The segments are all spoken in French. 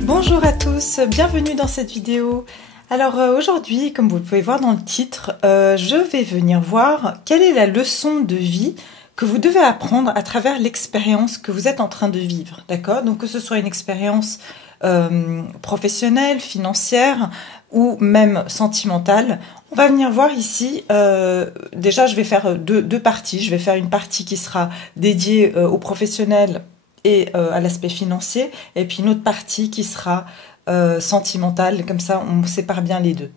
Bonjour à tous, bienvenue dans cette vidéo. Alors aujourd'hui, comme vous le pouvez voir dans le titre, je vais venir voir quelle est la leçon de vie que vous devez apprendre à travers l'expérience que vous êtes en train de vivre, d'accord? Donc que ce soit une expérience professionnelle, financière ou même sentimentale, on va venir voir ici, déjà je vais faire deux parties. Je vais faire une partie qui sera dédiée aux professionnels et à l'aspect financier, et puis une autre partie qui sera sentimentale, comme ça on sépare bien les deux.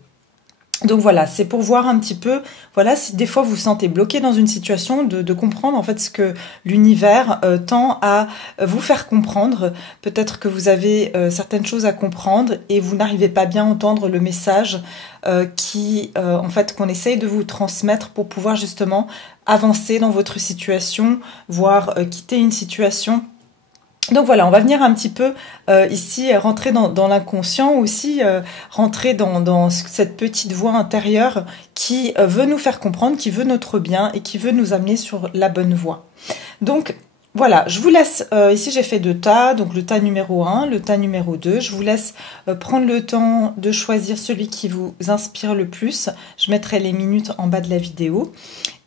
Donc voilà, c'est pour voir un petit peu, voilà, si des fois vous vous sentez bloqué dans une situation, de comprendre en fait ce que l'univers tend à vous faire comprendre. Peut-être que vous avez certaines choses à comprendre et vous n'arrivez pas bien à entendre le message en fait, qu'on essaye de vous transmettre pour pouvoir justement avancer dans votre situation, voire quitter une situation. Donc voilà, on va venir un petit peu ici rentrer dans l'inconscient, aussi rentrer dans cette petite voix intérieure qui veut nous faire comprendre, qui veut notre bien et qui veut nous amener sur la bonne voie. Donc voilà, je vous laisse, ici j'ai fait 2 tas, donc le tas numéro 1, le tas numéro 2. Je vous laisse prendre le temps de choisir celui qui vous inspire le plus. Je mettrai les minutes en bas de la vidéo.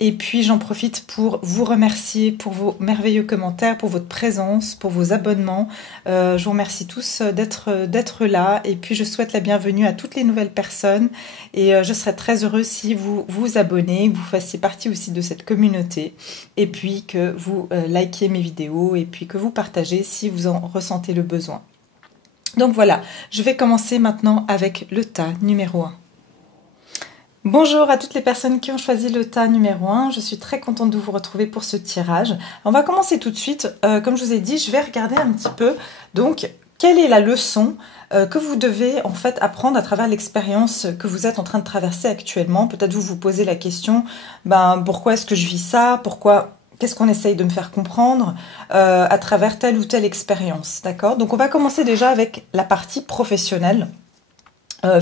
Et puis j'en profite pour vous remercier pour vos merveilleux commentaires, pour votre présence, pour vos abonnements. Je vous remercie tous d'être là. Et puis je souhaite la bienvenue à toutes les nouvelles personnes. Et je serais très heureuse si vous vous abonnez, que vous fassiez partie aussi de cette communauté. Et puis que vous likez mes vidéos et puis que vous partagez si vous en ressentez le besoin. Donc voilà, je vais commencer maintenant avec le tas numéro 1. Bonjour à toutes les personnes qui ont choisi le tas numéro 1, je suis très contente de vous retrouver pour ce tirage. On va commencer tout de suite, comme je vous ai dit, je vais regarder un petit peu, donc, quelle est la leçon que vous devez en fait apprendre à travers l'expérience que vous êtes en train de traverser actuellement. Peut-être vous vous posez la question, pourquoi est-ce que je vis ça? Qu'est-ce qu'on essaye de me faire comprendre à travers telle ou telle expérience, d'accord? Donc on va commencer déjà avec la partie professionnelle.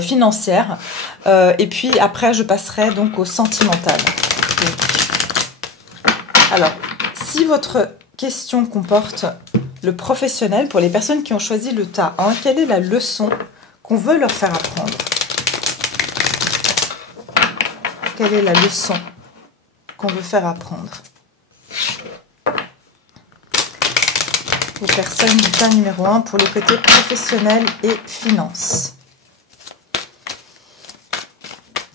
Financière et puis après je passerai donc au sentimental. Alors, si votre question comporte le professionnel, pour les personnes qui ont choisi le tas 1, quelle est la leçon qu'on veut leur faire apprendre? Quelle est la leçon qu'on veut faire apprendre aux personnes du tas numéro 1 pour le côté professionnel et finance?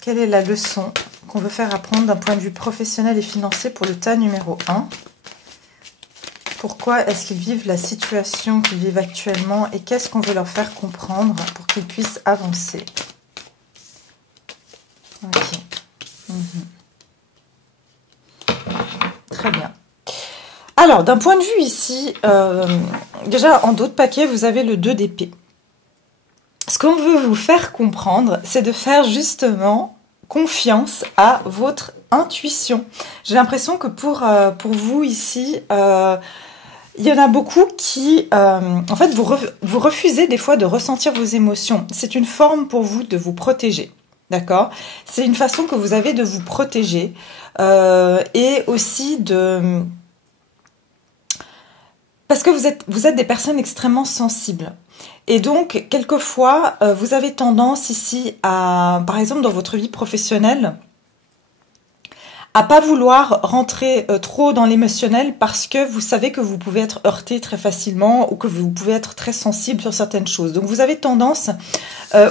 Quelle est la leçon qu'on veut faire apprendre d'un point de vue professionnel et financier pour le tas numéro 1? Pourquoi est-ce qu'ils vivent la situation qu'ils vivent actuellement et qu'est-ce qu'on veut leur faire comprendre pour qu'ils puissent avancer? Ok. Très bien. Alors, d'un point de vue ici, déjà en dos de paquet, vous avez le 2 d'épée. Ce qu'on veut vous faire comprendre, c'est de faire justement confiance à votre intuition. J'ai l'impression que pour vous ici, il y en a beaucoup qui, en fait, vous refusez des fois de ressentir vos émotions. C'est une forme pour vous de vous protéger, d'accord? C'est une façon que vous avez de vous protéger et aussi de... Parce que vous êtes des personnes extrêmement sensibles. Et donc, quelquefois, vous avez tendance ici à, par exemple, dans votre vie professionnelle, à pas vouloir rentrer trop dans l'émotionnel parce que vous savez que vous pouvez être heurté très facilement ou que vous pouvez être très sensible sur certaines choses. Donc, vous avez tendance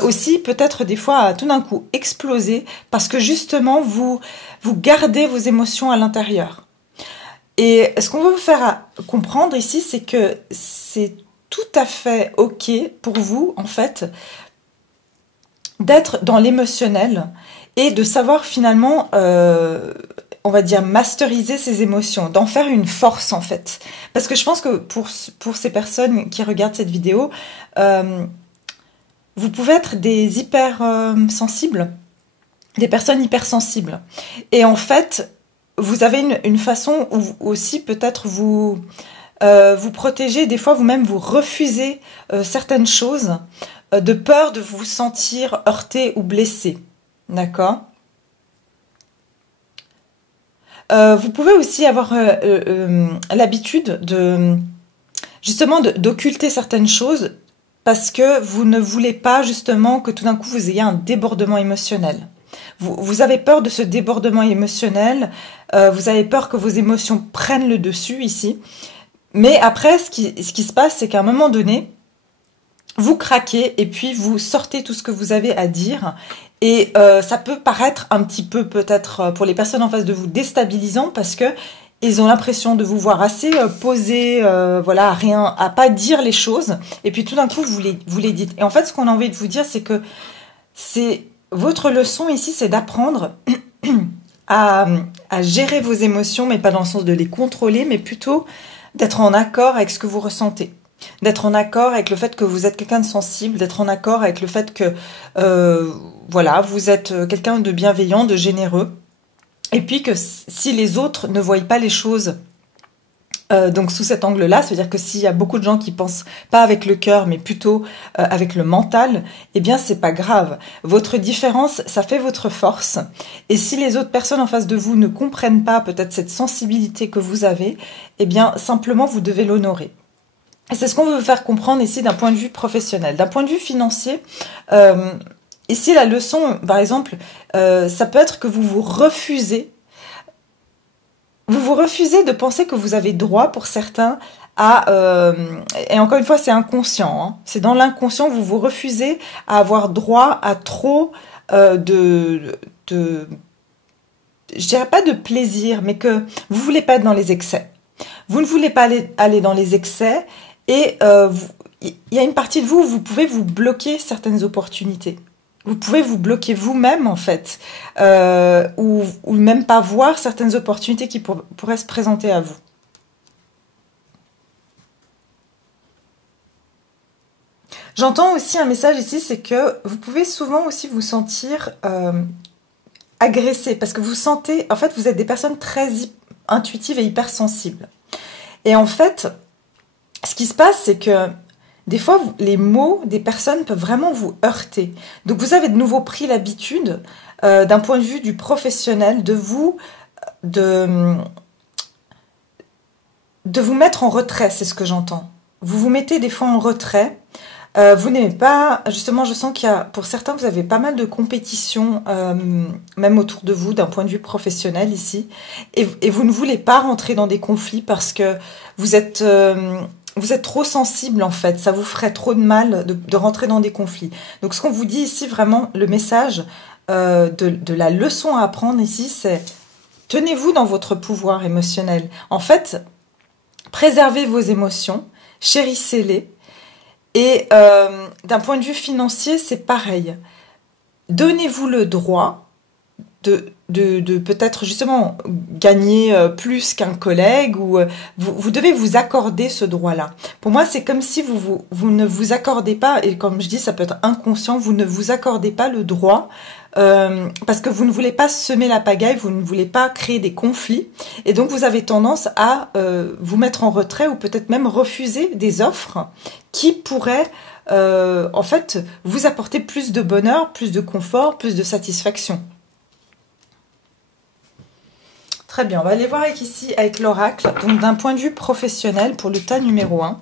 aussi peut-être des fois à tout d'un coup exploser parce que justement, vous gardez vos émotions à l'intérieur. Et ce qu'on veut vous faire comprendre ici, c'est que c'est tout à fait OK pour vous, en fait, d'être dans l'émotionnel et de savoir finalement, on va dire, masteriser ses émotions, d'en faire une force, en fait. Parce que je pense que pour ces personnes qui regardent cette vidéo, vous pouvez être des hypersensibles, des personnes hypersensibles. Et en fait, vous avez une façon où aussi peut-être vous protégez, des fois vous-même vous refusez certaines choses de peur de vous sentir heurté ou blessé. D'accord ? Vous pouvez aussi avoir l'habitude justement d'occulter certaines choses parce que vous ne voulez pas justement que tout d'un coup vous ayez un débordement émotionnel. Vous avez peur de ce débordement émotionnel, vous avez peur que vos émotions prennent le dessus ici. Mais après, ce qui se passe, c'est qu'à un moment donné, vous craquez et puis vous sortez tout ce que vous avez à dire. Et ça peut paraître un petit peu peut-être pour les personnes en face de vous déstabilisant parce que ils ont l'impression de vous voir assez posé, voilà, à pas dire les choses. Et puis tout d'un coup, vous les dites. Et en fait, ce qu'on a envie de vous dire, c'est que votre leçon ici, c'est d'apprendre à gérer vos émotions, mais pas dans le sens de les contrôler, mais plutôt d'être en accord avec ce que vous ressentez. D'être en accord avec le fait que vous êtes quelqu'un de sensible, d'être en accord avec le fait que voilà, vous êtes quelqu'un de bienveillant, de généreux. Et puis que si les autres ne voient pas les choses donc sous cet angle-là, c'est-à-dire que s'il y a beaucoup de gens qui pensent pas avec le cœur, mais plutôt avec le mental, eh bien c'est pas grave. Votre différence, ça fait votre force. Et si les autres personnes en face de vous ne comprennent pas peut-être cette sensibilité que vous avez, eh bien simplement vous devez l'honorer. Et c'est ce qu'on veut faire comprendre ici d'un point de vue professionnel. D'un point de vue financier, ici la leçon, par exemple, ça peut être que vous vous refusez de penser que vous avez droit, pour certains, et encore une fois, c'est inconscient, hein, c'est dans l'inconscient, vous vous refusez à avoir droit à trop je dirais pas de plaisir, mais que vous voulez pas être dans les excès. Vous ne voulez pas aller dans les excès, et il y a une partie de vous où vous pouvez vous bloquer certaines opportunités. Vous pouvez vous bloquer vous-même, en fait, ou même pas voir certaines opportunités qui pourraient se présenter à vous. J'entends aussi un message ici, c'est que vous pouvez souvent aussi vous sentir agressé, parce que vous sentez, en fait, vous êtes des personnes très intuitives et hypersensibles. Et en fait, ce qui se passe, c'est que des fois, les mots des personnes peuvent vraiment vous heurter. Donc, vous avez de nouveau pris l'habitude, d'un point de vue du professionnel, de vous mettre en retrait, c'est ce que j'entends. Vous vous mettez des fois en retrait. Vous n'aimez pas, justement, je sens qu'il y a, pour certains, vous avez pas mal de compétition, même autour de vous, d'un point de vue professionnel ici. Et vous ne voulez pas rentrer dans des conflits parce que vous êtes trop sensible, en fait. Ça vous ferait trop de mal de rentrer dans des conflits. Donc, ce qu'on vous dit ici, vraiment, le message de la leçon à apprendre ici, c'est tenez-vous dans votre pouvoir émotionnel. En fait, préservez vos émotions, chérissez-les. Et d'un point de vue financier, c'est pareil. Donnez-vous le droit de peut-être justement gagner plus qu'un collègue, ou vous devez vous accorder ce droit-là. Pour moi, c'est comme si vous ne vous accordez pas, et comme je dis, ça peut être inconscient, vous ne vous accordez pas le droit parce que vous ne voulez pas semer la pagaille, vous ne voulez pas créer des conflits, et donc vous avez tendance à vous mettre en retrait, ou peut-être même refuser des offres qui pourraient en fait vous apporter plus de bonheur, plus de confort, plus de satisfaction. Très bien, on va aller voir avec l'oracle. Donc d'un point de vue professionnel, pour le tas numéro 1,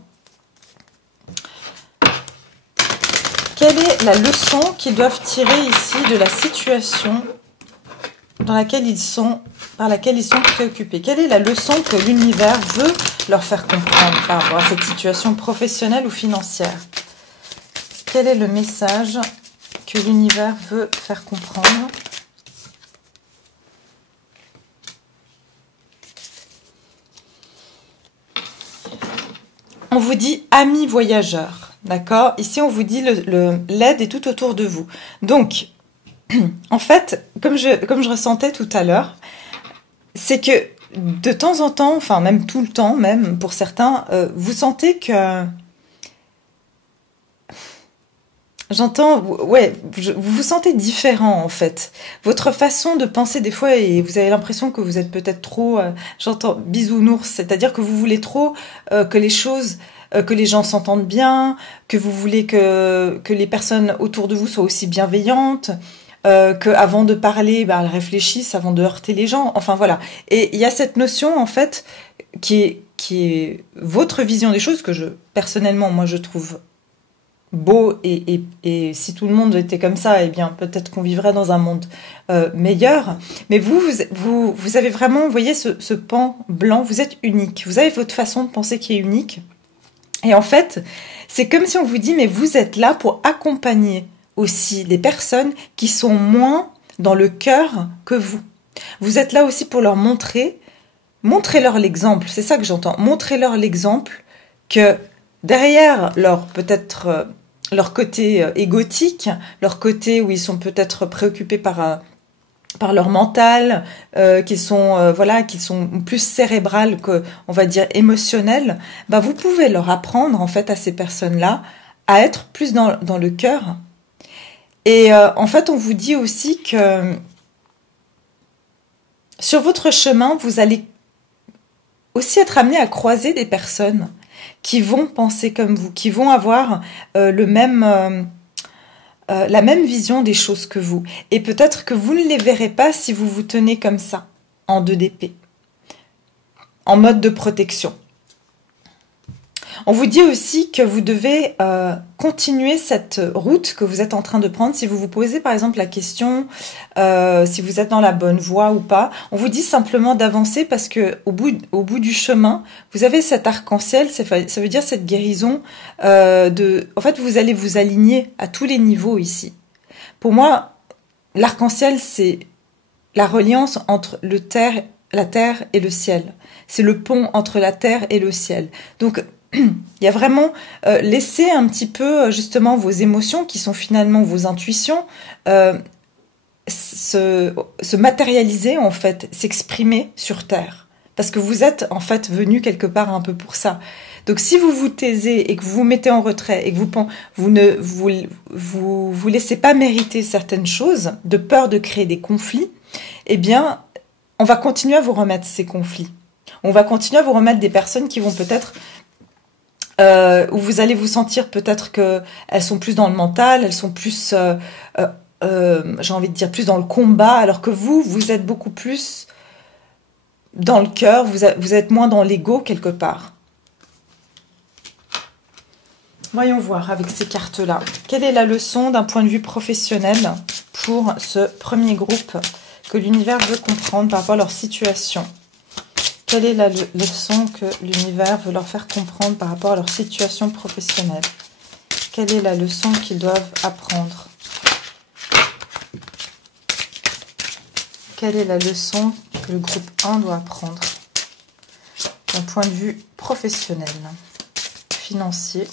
quelle est la leçon qu'ils doivent tirer ici de la situation par laquelle ils sont préoccupés? Quelle est la leçon que l'univers veut leur faire comprendre par rapport à cette situation professionnelle ou financière? Quel est le message que l'univers veut faire comprendre? On vous dit amis voyageurs, d'accord? Ici, on vous dit l'aide est tout autour de vous. Donc, en fait, comme je ressentais tout à l'heure, c'est que de temps en temps, enfin même tout le temps, même pour certains, vous sentez que J'entends, ouais, vous vous sentez différent en fait. Votre façon de penser des fois, et vous avez l'impression que vous êtes peut-être trop, j'entends bisounours, c'est-à-dire que vous voulez trop que les choses, que les gens s'entendent bien, que vous voulez que les personnes autour de vous soient aussi bienveillantes, que avant de parler, bah, elles réfléchissent avant de heurter les gens. Enfin voilà. Et il y a cette notion en fait qui est votre vision des choses que personnellement, moi je trouve beau et si tout le monde était comme ça, eh bien peut-être qu'on vivrait dans un monde meilleur. Mais vous avez vraiment, vous voyez ce pan blanc, vous êtes unique. Vous avez votre façon de penser qui est unique. Et en fait, c'est comme si on vous dit, mais vous êtes là pour accompagner aussi des personnes qui sont moins dans le cœur que vous. Vous êtes là aussi pour leur montrez-leur l'exemple. C'est ça que j'entends. Montrez-leur l'exemple que derrière leur côté égotique, leur côté où ils sont peut-être préoccupés par leur mental, qui sont plus cérébrales que, on va dire, émotionnelles, bah vous pouvez leur apprendre en fait à ces personnes-là à être plus dans le cœur. Et en fait, on vous dit aussi que sur votre chemin, vous allez aussi être amené à croiser des personnes qui vont penser comme vous, qui vont avoir la même vision des choses que vous. Et peut-être que vous ne les verrez pas si vous vous tenez comme ça, en 2 d'épée, en mode de protection. On vous dit aussi que vous devez continuer cette route que vous êtes en train de prendre. Si vous vous posez par exemple la question si vous êtes dans la bonne voie ou pas, on vous dit simplement d'avancer parce que au bout du chemin, vous avez cet arc-en-ciel, ça veut dire cette guérison en fait, vous allez vous aligner à tous les niveaux ici. Pour moi, l'arc-en-ciel, c'est la reliance entre la terre et le ciel. C'est le pont entre la terre et le ciel. Donc, il y a vraiment laisser un petit peu justement vos émotions qui sont finalement vos intuitions se matérialiser en fait, s'exprimer sur terre. Parce que vous êtes en fait venu quelque part un peu pour ça. Donc si vous vous taisez et que vous vous mettez en retrait et que vous ne vous laissez pas mériter certaines choses de peur de créer des conflits, eh bien on va continuer à vous remettre ces conflits. On va continuer à vous remettre des personnes qui vont peut-être où vous allez vous sentir peut-être qu'elles sont plus dans le mental, elles sont plus, j'ai envie de dire, plus dans le combat, alors que vous êtes beaucoup plus dans le cœur, vous êtes moins dans l'ego quelque part. Voyons voir avec ces cartes-là. Quelle est la leçon d'un point de vue professionnel pour ce premier groupe que l'univers veut comprendre par rapport à leur situation ? Quelle est la leçon que l'univers veut leur faire comprendre par rapport à leur situation professionnelle? Quelle est la leçon qu'ils doivent apprendre? Quelle est la leçon que le groupe 1 doit apprendre d'un point de vue professionnel, financier?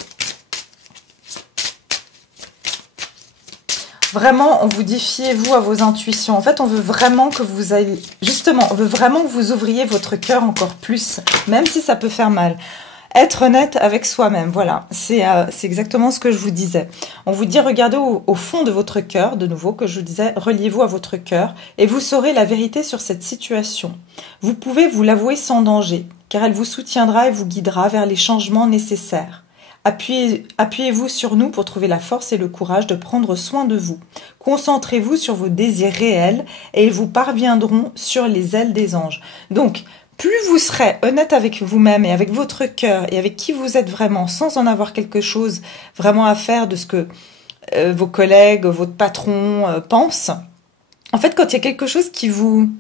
Vraiment, on vous dit fiez-vous à vos intuitions. En fait, on veut vraiment que vous ayez... Justement, on veut vraiment que vous ouvriez votre cœur encore plus, même si ça peut faire mal. Être honnête avec soi-même, voilà. C'est exactement ce que je vous disais. On vous dit, regardez au fond de votre cœur, de nouveau, que je vous disais, reliez-vous à votre cœur, et vous saurez la vérité sur cette situation. Vous pouvez vous l'avouer sans danger, car elle vous soutiendra et vous guidera vers les changements nécessaires. Appuyez-vous sur nous pour trouver la force et le courage de prendre soin de vous. Concentrez-vous sur vos désirs réels et ils vous parviendront sur les ailes des anges. Donc, plus vous serez honnête avec vous-même et avec votre cœur et avec qui vous êtes vraiment, sans en avoir quelque chose vraiment à faire de ce que vos collègues, votre patron pensent. En fait, quand il y a quelque chose qui vous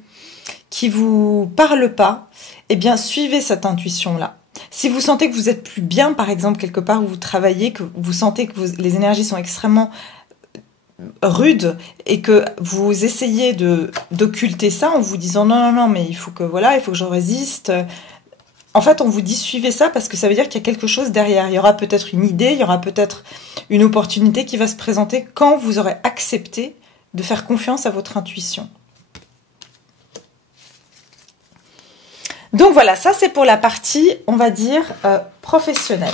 parle pas, eh bien, suivez cette intuition-là. Si vous sentez que vous êtes plus bien, par exemple, quelque part où vous travaillez, que vous sentez que les énergies sont extrêmement rudes et que vous essayez d'occulter ça en vous disant non, mais il faut que je résiste. En fait, on vous dit suivez ça parce que ça veut dire qu'il y a quelque chose derrière. Il y aura peut-être une idée, il y aura peut-être une opportunité qui va se présenter quand vous aurez accepté de faire confiance à votre intuition. Donc voilà, ça c'est pour la partie, on va dire, professionnelle.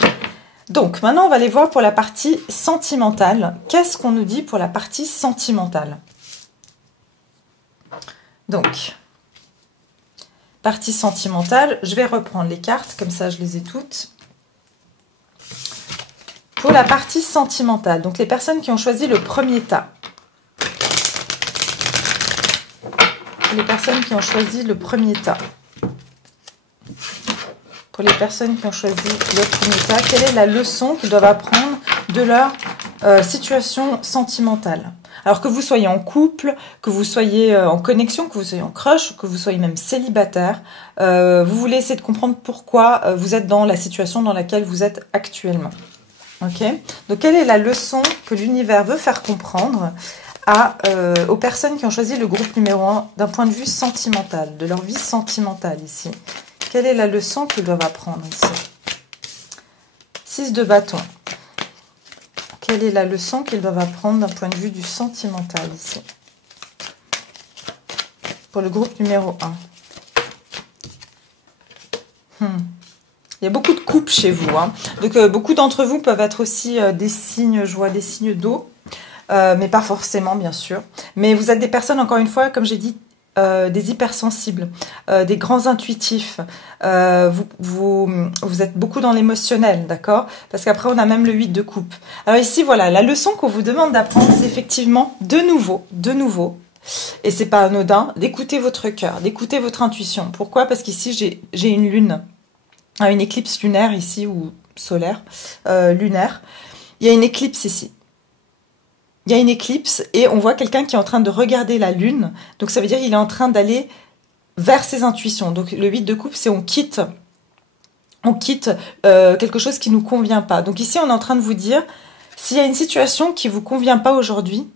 Donc, maintenant, on va aller voir pour la partie sentimentale. Qu'est-ce qu'on nous dit pour la partie sentimentale? Donc, partie sentimentale, je vais reprendre les cartes, comme ça je les ai toutes. Pour la partie sentimentale, donc les personnes qui ont choisi le premier tas. Les personnes qui ont choisi le premier tas. Pour les personnes qui ont choisi le premier tas, quelle est la leçon qu'ils doivent apprendre de leur situation sentimentale? Alors que vous soyez en couple, que vous soyez en connexion, que vous soyez en crush, que vous soyez même célibataire, vous voulez essayer de comprendre pourquoi vous êtes dans la situation dans laquelle vous êtes actuellement. Ok? Donc, quelle est la leçon que l'univers veut faire comprendre aux personnes qui ont choisi le groupe numéro 1 d'un point de vue sentimental, de leur vie sentimentale ici? Quelle est la leçon qu'ils doivent apprendre ici? 6 de bâton. Quelle est la leçon qu'ils doivent apprendre d'un point de vue du sentimental ici? Pour le groupe numéro 1. Il y a beaucoup de coupes chez vous. Hein. Donc, beaucoup d'entre vous peuvent être aussi des signes, je vois des signes d'eau. Mais pas forcément, bien sûr. Mais vous êtes des personnes, encore une fois, comme j'ai dit, des hypersensibles, des grands intuitifs. Vous êtes beaucoup dans l'émotionnel, d'accord? Parce qu'après, on a même le 8 de coupe. Alors ici, voilà, la leçon qu'on vous demande d'apprendre, c'est effectivement, de nouveau, et c'est pas anodin, d'écouter votre cœur, d'écouter votre intuition. Pourquoi? Parce qu'ici, j'ai une lune, une éclipse lunaire ici, ou solaire, lunaire. Il y a une éclipse ici. Il y a une éclipse et on voit quelqu'un qui est en train de regarder la lune. Donc, ça veut dire qu'il est en train d'aller vers ses intuitions. Donc, le 8 de coupe, c'est on quitte quelque chose qui ne nous convient pas. Donc, ici, on est en train de vous dire, s'il y a une situation qui ne vous convient pas aujourd'hui,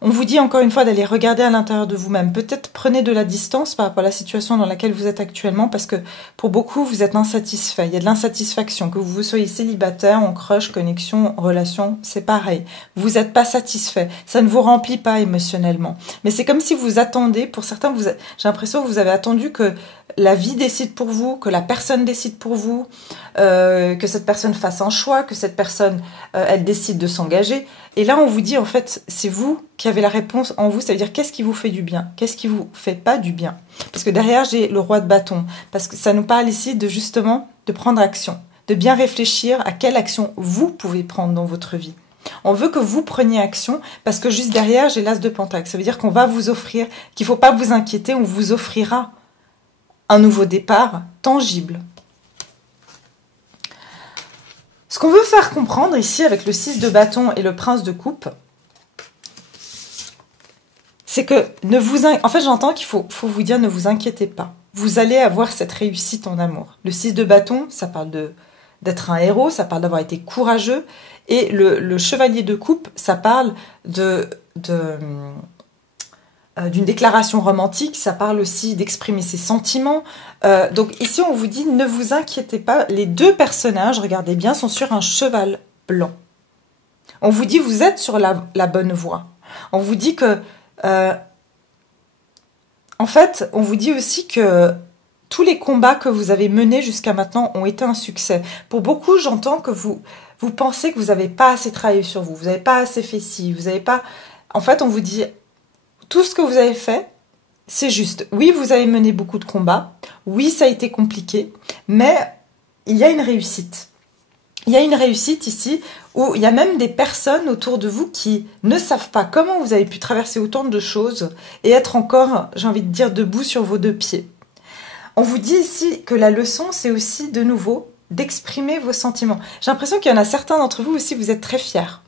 on vous dit encore une fois d'aller regarder à l'intérieur de vous-même. Peut-être prenez de la distance par rapport à la situation dans laquelle vous êtes actuellement parce que pour beaucoup, vous êtes insatisfait. Il y a de l'insatisfaction. Que vous soyez célibataire, en crush, connexion, relation, c'est pareil. Vous n'êtes pas satisfait. Ça ne vous remplit pas émotionnellement. Mais c'est comme si vous attendez, pour certains, j'ai l'impression que vous avez attendu que la vie décide pour vous, que la personne décide pour vous, que cette personne fasse un choix, que cette personne, elle décide de s'engager. Et là, on vous dit, en fait, c'est vous qui avez la réponse en vous. Ça veut dire, qu'est-ce qui vous fait du bien? Qu'est-ce qui vous fait pas du bien? Parce que derrière, j'ai le roi de bâton. Parce que ça nous parle ici de justement de prendre action, de bien réfléchir à quelle action vous pouvez prendre dans votre vie. On veut que vous preniez action parce que juste derrière, j'ai l'as de pentacle. Ça veut dire qu'on va vous offrir, qu'il ne faut pas vous inquiéter, on vous offrira un nouveau départ tangible. Ce qu'on veut faire comprendre ici avec le 6 de bâton et le prince de coupe, c'est que en fait, j'entends qu'il faut vous dire ne vous inquiétez pas. Vous allez avoir cette réussite en amour. Le 6 de bâton, ça parle d'être un héros, ça parle d'avoir été courageux. Et le chevalier de coupe, ça parle d'une déclaration romantique, ça parle aussi d'exprimer ses sentiments. Donc ici, on vous dit, ne vous inquiétez pas, les deux personnages, regardez bien, sont sur un cheval blanc. On vous dit, vous êtes sur la bonne voie. On vous dit que... en fait, on vous dit aussi que tous les combats que vous avez menés jusqu'à maintenant ont été un succès. Pour beaucoup, j'entends que vous pensez que vous n'avez pas assez travaillé sur vous, vous n'avez pas assez fait ci, vous n'avez pas... En fait, on vous dit... Tout ce que vous avez fait, c'est juste. Oui, vous avez mené beaucoup de combats. Oui, ça a été compliqué. Mais il y a une réussite. Il y a une réussite ici où il y a même des personnes autour de vous qui ne savent pas comment vous avez pu traverser autant de choses et être encore, j'ai envie de dire, debout sur vos deux pieds. On vous dit ici que la leçon, c'est aussi de nouveau d'exprimer vos sentiments. J'ai l'impression qu'il y en a certains d'entre vous aussi, vous êtes très fiers.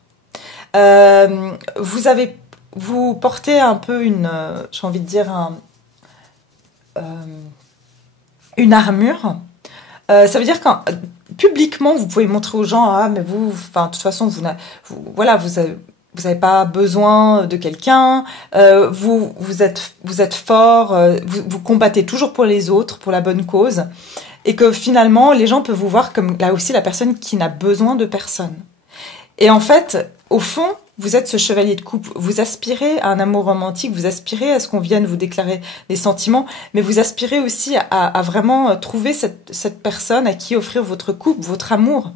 Vous portez un peu j'ai envie de dire, une armure. Ça veut dire que publiquement, vous pouvez montrer aux gens, ah, mais vous, enfin, de toute façon, vous n'avez pas besoin de quelqu'un, vous êtes fort, vous combattez toujours pour les autres, pour la bonne cause, et que finalement, les gens peuvent vous voir comme là aussi la personne qui n'a besoin de personne. Et en fait, au fond, vous êtes ce chevalier de coupe, vous aspirez à un amour romantique, vous aspirez à ce qu'on vienne vous déclarer des sentiments, mais vous aspirez aussi à vraiment trouver cette personne à qui offrir votre couple, votre amour.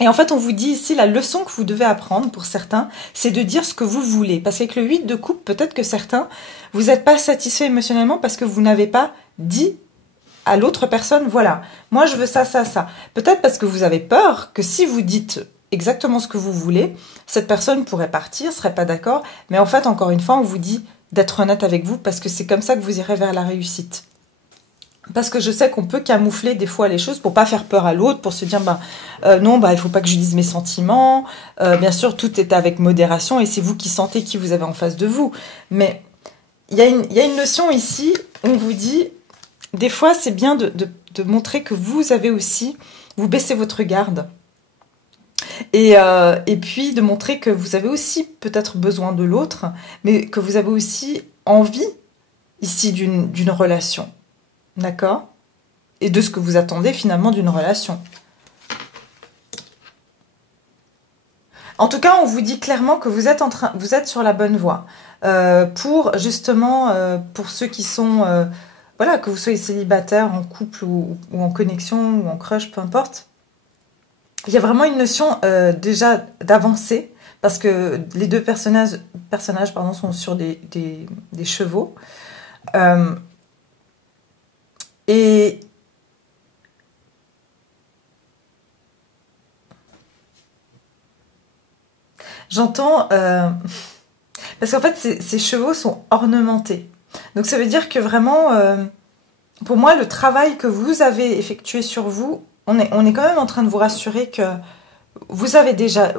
Et en fait, on vous dit ici, la leçon que vous devez apprendre pour certains, c'est de dire ce que vous voulez. Parce qu'avec le 8 de coupe, peut-être que certains, vous n'êtes pas satisfait émotionnellement parce que vous n'avez pas dit à l'autre personne, voilà, moi je veux ça, ça, ça. Peut-être parce que vous avez peur que si vous dites exactement ce que vous voulez, cette personne pourrait partir, serait pas d'accord. Mais en fait, encore une fois, on vous dit d'être honnête avec vous parce que c'est comme ça que vous irez vers la réussite. Parce que je sais qu'on peut camoufler des fois les choses pour pas faire peur à l'autre, pour se dire non, il faut pas que je dise mes sentiments. Bien sûr, tout est avec modération et c'est vous qui sentez qui vous avez en face de vous. Mais il y a une notion ici, on vous dit, des fois c'est bien de montrer que vous avez aussi, vous baissez votre garde. Et puis de montrer que vous avez aussi peut-être besoin de l'autre, mais que vous avez aussi envie ici d'une relation. D'accord? Et de ce que vous attendez finalement d'une relation. En tout cas, on vous dit clairement que vous êtes sur la bonne voie. Pour justement, pour ceux qui sont, voilà, que vous soyez célibataire, en couple ou en connexion ou en crush, peu importe. Il y a vraiment une notion déjà d'avancée parce que les deux personnages sont sur des chevaux. Et j'entends... parce qu'en fait, ces chevaux sont ornementés. Donc ça veut dire que vraiment, pour moi, le travail que vous avez effectué sur vous, on est quand même en train de vous rassurer que vous avez déjà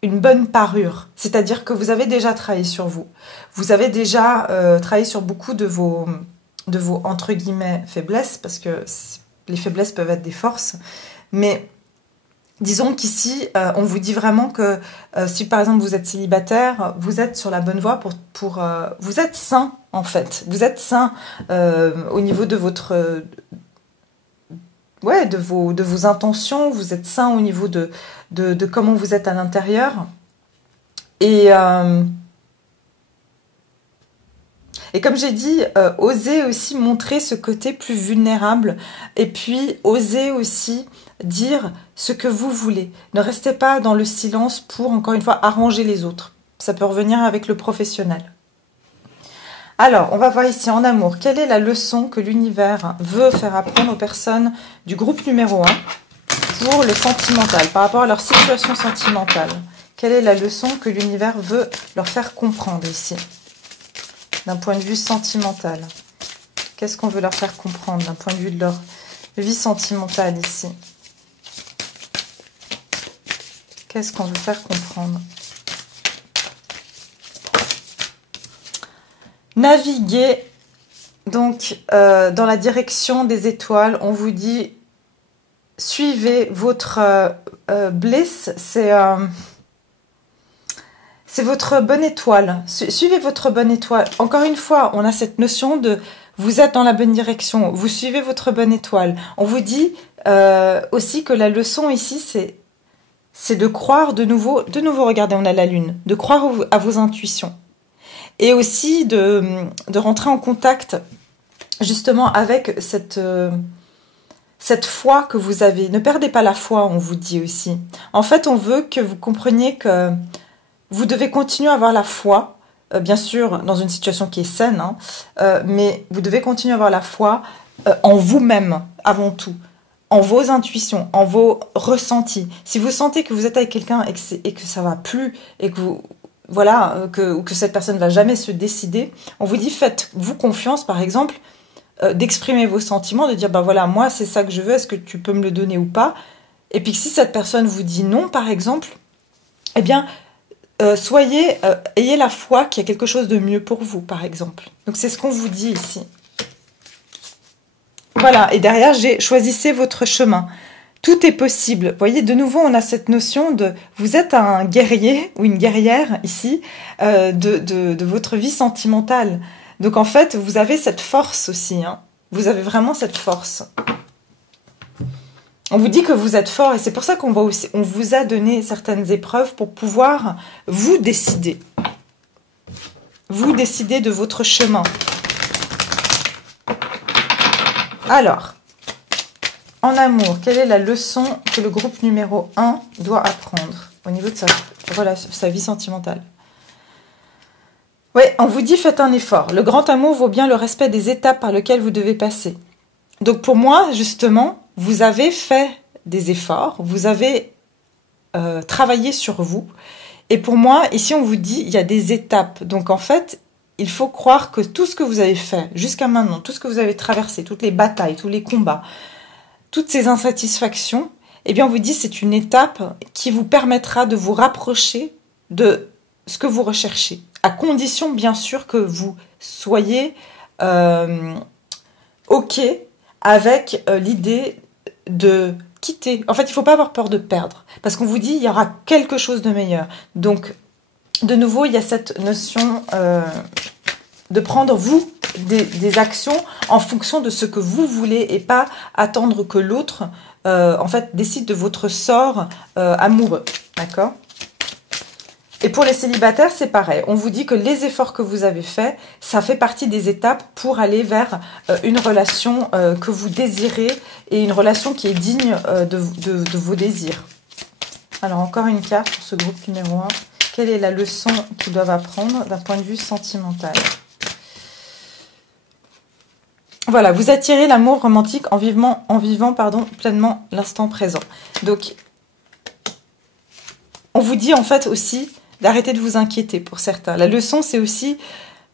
une bonne parure. C'est-à-dire que vous avez déjà travaillé sur vous. Vous avez déjà travaillé sur beaucoup de vos entre guillemets faiblesses, parce que les faiblesses peuvent être des forces, mais disons qu'ici on vous dit vraiment que si par exemple vous êtes célibataire, vous êtes sur la bonne voie pour vous êtes sain en fait, vous êtes sain au niveau de votre de vos intentions, vous êtes sain au niveau de comment vous êtes à l'intérieur et comme j'ai dit, osez aussi montrer ce côté plus vulnérable et puis osez aussi dire ce que vous voulez. Ne restez pas dans le silence pour, encore une fois, arranger les autres. Ça peut revenir avec le professionnel. Alors, on va voir ici en amour. Quelle est la leçon que l'univers veut faire apprendre aux personnes du groupe numéro 1 pour le sentimental, par rapport à leur situation sentimentale? Quelle est la leçon que l'univers veut leur faire comprendre ici? D'un point de vue sentimental. Qu'est-ce qu'on veut leur faire comprendre d'un point de vue de leur vie sentimentale ici? Qu'est-ce qu'on veut faire comprendre? Naviguer donc dans la direction des étoiles. On vous dit suivez votre bliss, c'est votre bonne étoile. Suivez votre bonne étoile. Encore une fois, on a cette notion de vous êtes dans la bonne direction. Vous suivez votre bonne étoile. On vous dit aussi que la leçon ici, c'est de croire de nouveau, regardez, on a la lune, de croire à vos intuitions. Et aussi de rentrer en contact justement avec cette foi que vous avez. Ne perdez pas la foi, on vous dit aussi. En fait, on veut que vous compreniez que vous devez continuer à avoir la foi, bien sûr, dans une situation qui est saine, mais vous devez continuer à avoir la foi en vous-même, avant tout, en vos intuitions, en vos ressentis. Si vous sentez que vous êtes avec quelqu'un et que ça va plus, et que vous... Voilà, que cette personne ne va jamais se décider, on vous dit faites-vous confiance, par exemple, d'exprimer vos sentiments, de dire voilà, moi c'est ça que je veux, est-ce que tu peux me le donner ou pas? Et puis si cette personne vous dit non, par exemple, eh bien, ayez la foi qu'il y a quelque chose de mieux pour vous, par exemple. Donc c'est ce qu'on vous dit ici. Voilà, et derrière, choisissez votre chemin. Tout est possible. Vous voyez, de nouveau, on a cette notion de... Vous êtes un guerrier ou une guerrière, ici, de votre vie sentimentale. Donc, en fait, vous avez cette force aussi. Vous avez vraiment cette force. On vous dit que vous êtes fort et c'est pour ça qu'on vous a donné certaines épreuves pour pouvoir vous décider. Vous décider de votre chemin. Alors... En amour, quelle est la leçon que le groupe numéro 1 doit apprendre au niveau de sa vie sentimentale? Oui, on vous dit faites un effort. Le grand amour vaut bien le respect des étapes par lesquelles vous devez passer. Donc pour moi, justement, vous avez fait des efforts, vous avez travaillé sur vous. Et pour moi, ici on vous dit il y a des étapes. Donc en fait, il faut croire que tout ce que vous avez fait jusqu'à maintenant, tout ce que vous avez traversé, toutes les batailles, tous les combats, toutes ces insatisfactions, eh bien on vous dit c'est une étape qui vous permettra de vous rapprocher de ce que vous recherchez, à condition bien sûr que vous soyez OK avec l'idée de quitter. En fait, il ne faut pas avoir peur de perdre, parce qu'on vous dit il y aura quelque chose de meilleur. Donc, de nouveau, il y a cette notion de prendre vous des actions en fonction de ce que vous voulez et pas attendre que l'autre en fait décide de votre sort amoureux, d'accord? Et pour les célibataires, c'est pareil. On vous dit que les efforts que vous avez faits, ça fait partie des étapes pour aller vers une relation que vous désirez et une relation qui est digne de vos désirs. Alors, encore une carte pour ce groupe numéro 1. Quelle est la leçon qu'ils doivent apprendre d'un point de vue sentimental? Voilà, vous attirez l'amour romantique en vivant pleinement l'instant présent. Donc, on vous dit en fait aussi d'arrêter de vous inquiéter pour certains. La leçon, c'est aussi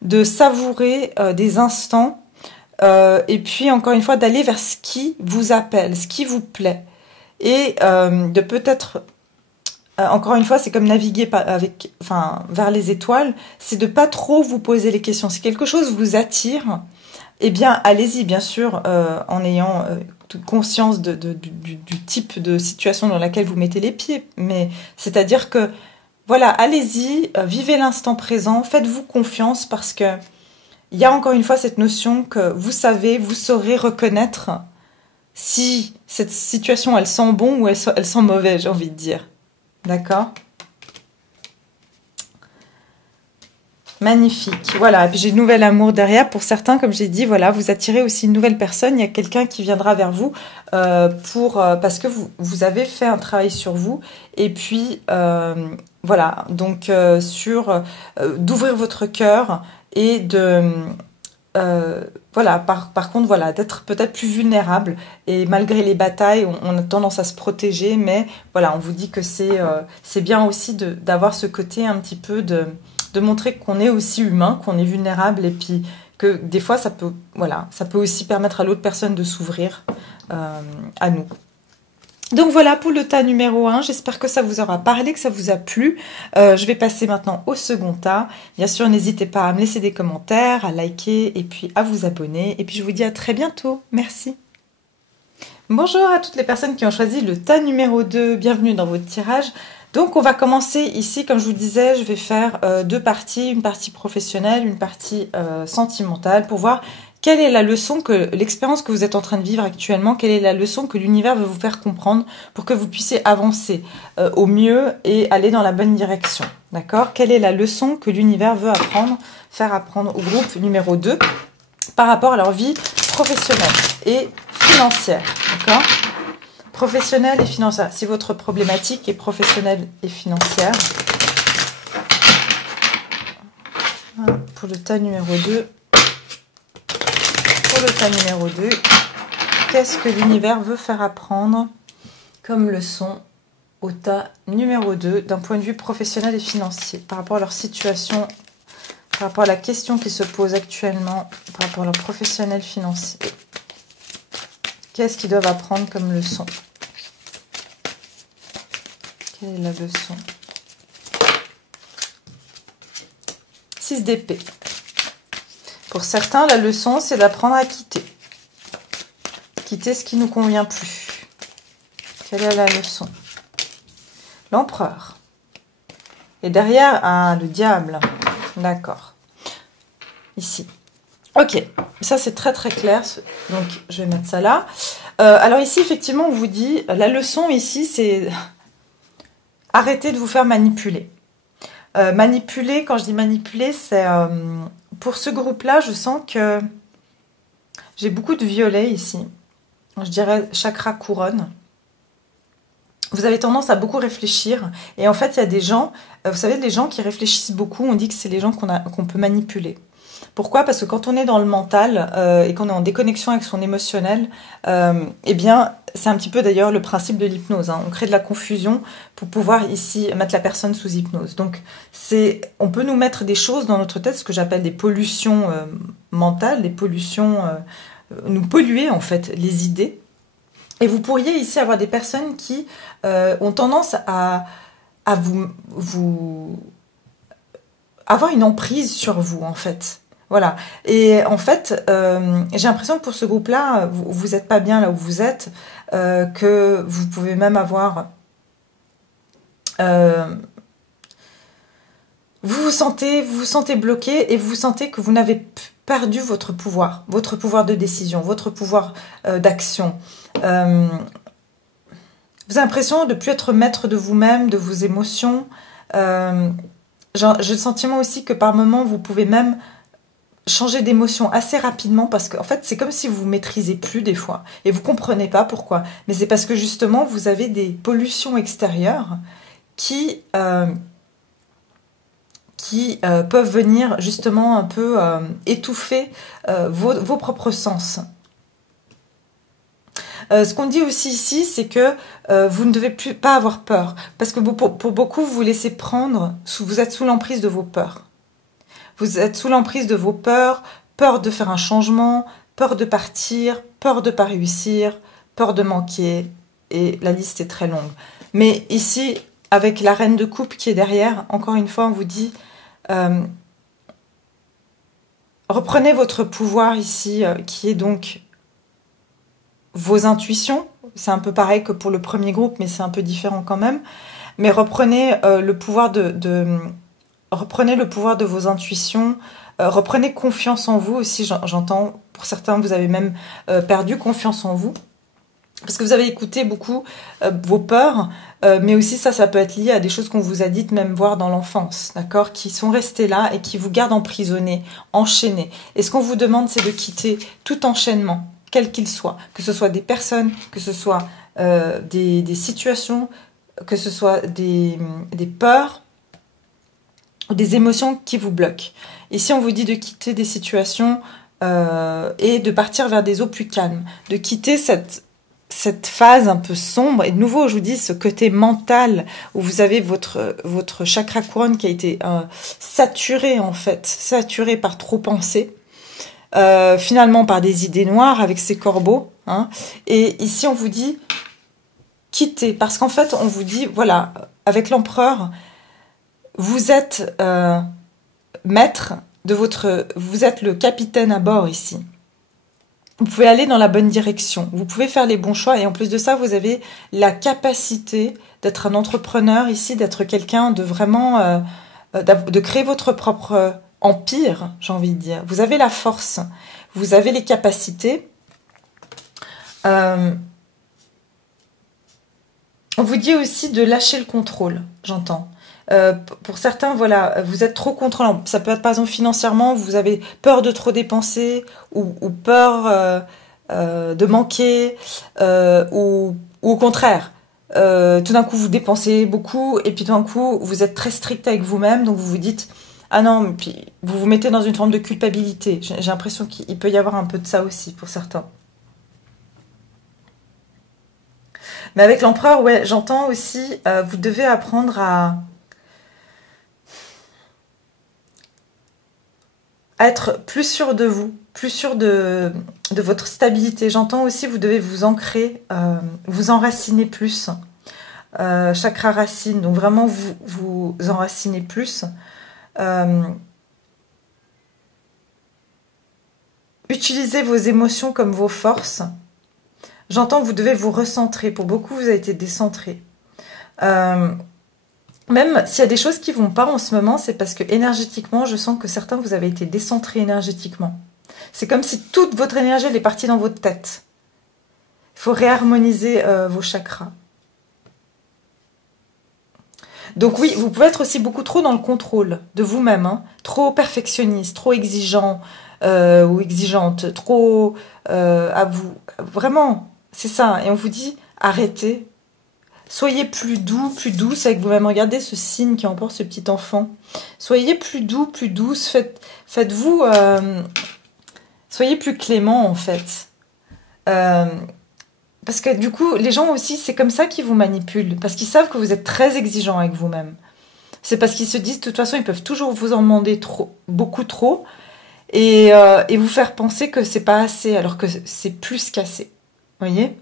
de savourer des instants et puis, encore une fois, d'aller vers ce qui vous appelle, ce qui vous plaît. Et de peut-être, encore une fois, c'est comme naviguer vers les étoiles, c'est de pas trop vous poser les questions. Si quelque chose vous attire, eh bien, allez-y, bien sûr, en ayant conscience du type de situation dans laquelle vous mettez les pieds. Mais c'est-à-dire que voilà, allez-y, vivez l'instant présent, faites-vous confiance parce que il y a encore une fois cette notion que vous saurez reconnaître si cette situation elle sent bon ou elle sent mauvais, j'ai envie de dire. D'accord? Magnifique. Voilà, et puis j'ai de nouvel amour derrière. Pour certains, comme j'ai dit, voilà, vous attirez aussi une nouvelle personne. Il y a quelqu'un qui viendra vers vous parce que vous avez fait un travail sur vous. Et puis, voilà, donc d'ouvrir votre cœur et voilà, par contre, voilà, d'être peut-être plus vulnérable. Et malgré les batailles, on a tendance à se protéger. Mais voilà, on vous dit que c'est bien aussi d'avoir ce côté un petit peu de montrer qu'on est aussi humain, qu'on est vulnérable et puis que des fois ça peut aussi permettre à l'autre personne de s'ouvrir à nous. Donc voilà pour le tas numéro 1, j'espère que ça vous aura parlé, que ça vous a plu. Je vais passer maintenant au second tas. Bien sûr, n'hésitez pas à me laisser des commentaires, à liker et puis à vous abonner. Et puis je vous dis à très bientôt, merci. Bonjour à toutes les personnes qui ont choisi le tas numéro 2, bienvenue dans votre tirage. Donc on va commencer ici, comme je vous disais, je vais faire deux parties, une partie professionnelle, une partie sentimentale, pour voir quelle est la leçon l'expérience que vous êtes en train de vivre actuellement, quelle est la leçon que l'univers veut vous faire comprendre pour que vous puissiez avancer au mieux et aller dans la bonne direction. D'accord? Quelle est la leçon que l'univers veut faire apprendre au groupe numéro 2 par rapport à leur vie professionnelle et financière. D'accord? Professionnelle et financière. Si votre problématique est professionnelle et financière. Voilà, pour le tas numéro 2. Pour le tas numéro 2, qu'est-ce que l'univers veut faire apprendre comme leçon au tas numéro 2 d'un point de vue professionnel et financier par rapport à leur situation, par rapport à la question qui se pose actuellement, par rapport à leur professionnel financier. Qu'est-ce qu'ils doivent apprendre comme leçon? Quelle est la leçon? 6 d'épée. Pour certains, la leçon, c'est d'apprendre à quitter. Quitter ce qui ne nous convient plus. Quelle est la leçon? L'empereur. Et derrière, le diable. D'accord. Ici. Ok, ça c'est très très clair, donc je vais mettre ça là. Alors ici, effectivement, on vous dit, la leçon ici, c'est arrêtez de vous faire manipuler. Manipuler, quand je dis manipuler, c'est pour ce groupe-là, je sens que j'ai beaucoup de violet ici. je dirais chakra couronne. Vous avez tendance à beaucoup réfléchir. Et en fait, il y a des gens, vous savez, les gens qui réfléchissent beaucoup, on dit que c'est les gens qu'on peut manipuler. Pourquoi? Parce que quand on est dans le mental et qu'on est en déconnexion avec son émotionnel, eh bien, c'est un petit peu d'ailleurs le principe de l'hypnose. Hein. On crée de la confusion pour pouvoir ici mettre la personne sous hypnose. Donc, on peut nous mettre des choses dans notre tête, ce que j'appelle des pollutions mentales, des pollutions, nous polluer en fait les idées. Et vous pourriez ici avoir des personnes qui ont tendance à vous avoir une emprise sur vous en fait. Voilà. Et en fait, j'ai l'impression que pour ce groupe-là, vous n'êtes pas bien là où vous êtes, que vous pouvez même avoir... vous vous sentez bloqué et vous sentez que vous n'avez perdu votre pouvoir de décision, votre pouvoir d'action. Vous avez l'impression de ne plus être maître de vous-même, de vos émotions. J'ai le sentiment aussi que par moments, vous pouvez même changer d'émotion assez rapidement parce qu'en fait, c'est comme si vous ne maîtrisez plus des fois et vous ne comprenez pas pourquoi. Mais c'est parce que justement, vous avez des pollutions extérieures qui peuvent venir justement un peu étouffer vos propres sens. Ce qu'on dit aussi ici, c'est que vous ne devez pas avoir peur. Parce que pour beaucoup, vous vous laissez prendre, vous êtes sous l'emprise de vos peurs. Vous êtes sous l'emprise de vos peurs, peur de faire un changement, peur de partir, peur de ne pas réussir, peur de manquer. Et la liste est très longue. Mais ici, avec la reine de coupe qui est derrière, encore une fois, on vous dit... reprenez votre pouvoir ici, qui est donc... vos intuitions, c'est un peu pareil que pour le premier groupe, mais c'est un peu différent quand même. Mais reprenez le pouvoir reprenez le pouvoir de vos intuitions, reprenez confiance en vous aussi. J'entends, pour certains, vous avez même perdu confiance en vous. Parce que vous avez écouté beaucoup vos peurs, mais aussi ça peut être lié à des choses qu'on vous a dites, même voire dans l'enfance, d'accord, qui sont restées là et qui vous gardent emprisonnés, enchaînés. Et ce qu'on vous demande, c'est de quitter tout enchaînement, quel qu'il soit, que ce soit des personnes, que ce soit des situations, que ce soit des peurs ou des émotions qui vous bloquent. Ici, on vous dit de quitter des situations et de partir vers des eaux plus calmes, de quitter cette phase un peu sombre. Et de nouveau, je vous dis, ce côté mental où vous avez votre chakra couronne qui a été saturé en fait, saturé par trop penser. Finalement par des idées noires avec ces corbeaux. Hein. Et ici, on vous dit quitter. Parce qu'en fait, on vous dit, voilà, avec l'empereur, vous êtes maître de vous êtes le capitaine à bord ici. Vous pouvez aller dans la bonne direction. Vous pouvez faire les bons choix. Et en plus de ça, vous avez la capacité d'être un entrepreneur ici, d'être quelqu'un de vraiment... de créer votre propre... empire, j'ai envie de dire. Vous avez la force, vous avez les capacités. On vous dit aussi de lâcher le contrôle, j'entends. Pour certains, voilà, vous êtes trop contrôlant. Ça peut être par exemple financièrement, vous avez peur de trop dépenser ou peur de manquer ou au contraire. Tout d'un coup, vous dépensez beaucoup et puis tout d'un coup, vous êtes très strict avec vous-même, donc vous vous dites... Ah non, mais puis vous vous mettez dans une forme de culpabilité. J'ai l'impression qu'il peut y avoir un peu de ça aussi pour certains. Mais avec l'empereur, ouais, j'entends aussi, vous devez apprendre à être plus sûr de vous, plus sûr de votre stabilité. J'entends aussi, vous devez vous ancrer, vous enraciner plus. Chakra racine, donc vraiment vous enracinez plus. Utilisez vos émotions comme vos forces. J'entends que vous devez vous recentrer. Pour beaucoup, vous avez été décentré. Même s'il y a des choses qui ne vont pas en ce moment, c'est parce que énergétiquement, je sens que certains, vous avez été décentrés énergétiquement. C'est comme si toute votre énergie elle est partie dans votre tête. Il faut réharmoniser vos chakras. Donc oui, vous pouvez être aussi beaucoup trop dans le contrôle de vous-même, hein, trop perfectionniste, trop exigeant ou exigeante, trop à vous. Vraiment, C'est ça. Et on vous dit, arrêtez. Soyez plus doux, plus douce avec vous-même. Regardez ce signe qui emporte ce petit enfant. Soyez plus doux, plus douce. Faites-vous... soyez plus clément, en fait. Parce que du coup, les gens aussi, c'est comme ça qu'ils vous manipulent. Parce qu'ils savent que vous êtes très exigeant avec vous-même. C'est parce qu'ils se disent, de toute façon, ils peuvent toujours vous en demander trop, beaucoup trop. Et vous faire penser que c'est pas assez, alors que c'est plus qu'assez. Vous voyez ?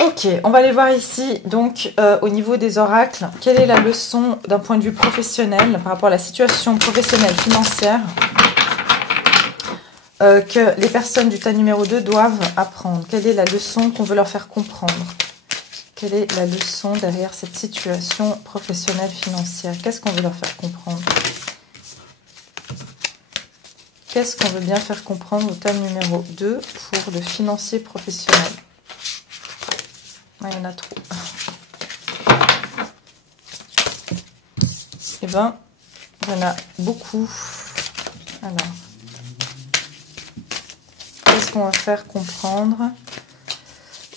Ok, on va aller voir ici, donc, au niveau des oracles, quelle est la leçon d'un point de vue professionnel par rapport à la situation professionnelle financière que les personnes du tas numéro 2 doivent apprendre. Quelle est la leçon qu'on veut leur faire comprendre? Quelle est la leçon derrière cette situation professionnelle financière? Qu'est-ce qu'on veut leur faire comprendre? Qu'est-ce qu'on veut bien faire comprendre au tas numéro 2 pour le financier professionnel? Ah, il y en a trop. Eh bien, il y en a beaucoup. Alors, qu'est-ce qu'on va faire comprendre